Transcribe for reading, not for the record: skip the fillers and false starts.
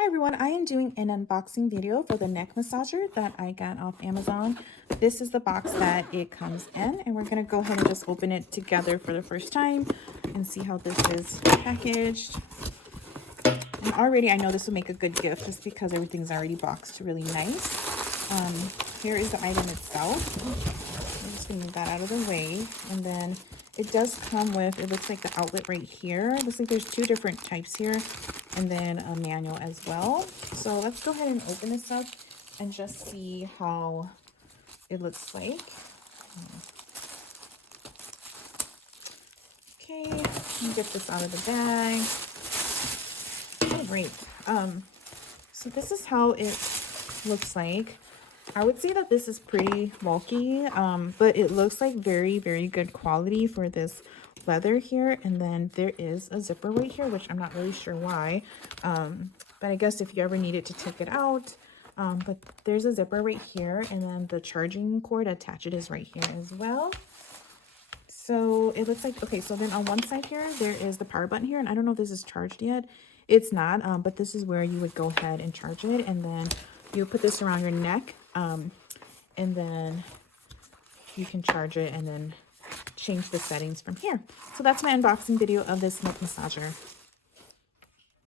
Hi everyone, I am doing an unboxing video for the neck massager that I got off Amazon. This is the box that it comes in, and we're going to go ahead and just open it together for the first time and see how this is packaged. And already I know this will make a good gift just because everything's already boxed really nice. Here is the item itself. I'm just going to move that out of the way. And then it does come with, it looks like the outlet right here. It looks like there's two different types here, and then a manual as well. So let's go ahead and open this up and just see how it looks like. Okay, let me get this out of the bag. All right. So this is how it looks like. I would say that this is pretty bulky, but it looks like very, very good quality for this leather here. And then there is a zipper right here, which I'm not really sure why, but I guess if you ever needed to take it out, but there's a zipper right here, and then the charging cord attached is right here as well. So it looks like, okay, so then on one side here, there is the power button here, and I don't know if this is charged yet. It's not, but this is where you would go ahead and charge it, and then you put this around your neck, and then you can charge it and then change the settings from here. So that's my unboxing video of this neck massager.